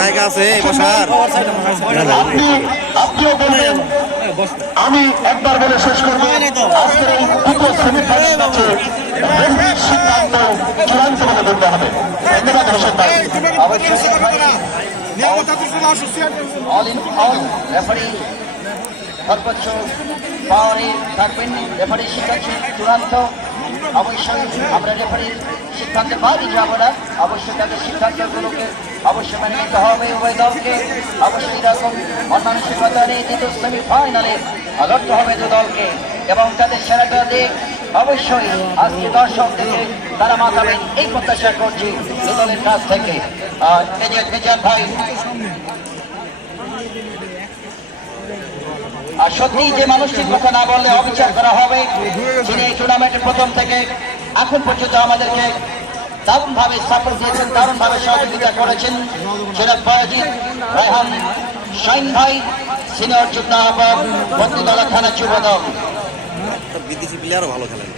জায়গা আছে বসার। আপনিও বলবেন। আমি একবার বলে শেষ করব। আজকের এই দ্বিতীয় সেমিফাইনাল ম্যাচে সিদ্ধান্ত চূড়ান্ত বলে ধরতে হবে। ধন্যবাদ হোসেন ভাই। রেফারি সর্বোচ্চ পাওয়ারে থাকবেন রেফারির সিদ্ধান্ত চূড়ান্ত। অবশ্যই আমরা রেফারির সিদ্ধান্তের বাইরে যাব না। অবশ্যই তাদের সিদ্ধান্তগুলোকে অবশ্যই মেনে নিতে হবে উভয় দলকে। অবশ্যই এরকম অন্যান্য নিয়ে দ্বিতীয় সেমিফাইনালে লড়তে হবে দু দলকে। এবং তাদের সেরাটা দিয়ে অবশ্যই আজকে দর্শক থেকে তারা মাতাবেন এই প্রত্যাশা করছি দু দলের কাছ থেকে। যে ভাই আর সত্যি যে মানুষটির কথা না বললে অবিচার করা হবে যিনি এই টুর্নামেন্টের প্রথম থেকে এখন পর্যন্ত আমাদেরকে দারুণ ভাবে সাপোর্ট দিয়েছেন দারুণ ভাবে সহযোগিতা করেছেন। সেটা বয়াজিৎ রায়হান শাইন ভাই সিনিয়র যুদ্ধ আহ্বায়ক বন্ধুদলা থানা যুবদল। বিদেশি প্লেয়ারও ভালো খেলেন।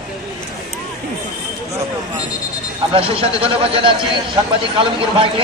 আমরা সেই সাথে ধন্যবাদ জানাচ্ছি সাংবাদিক আলমগীর ভাইকে।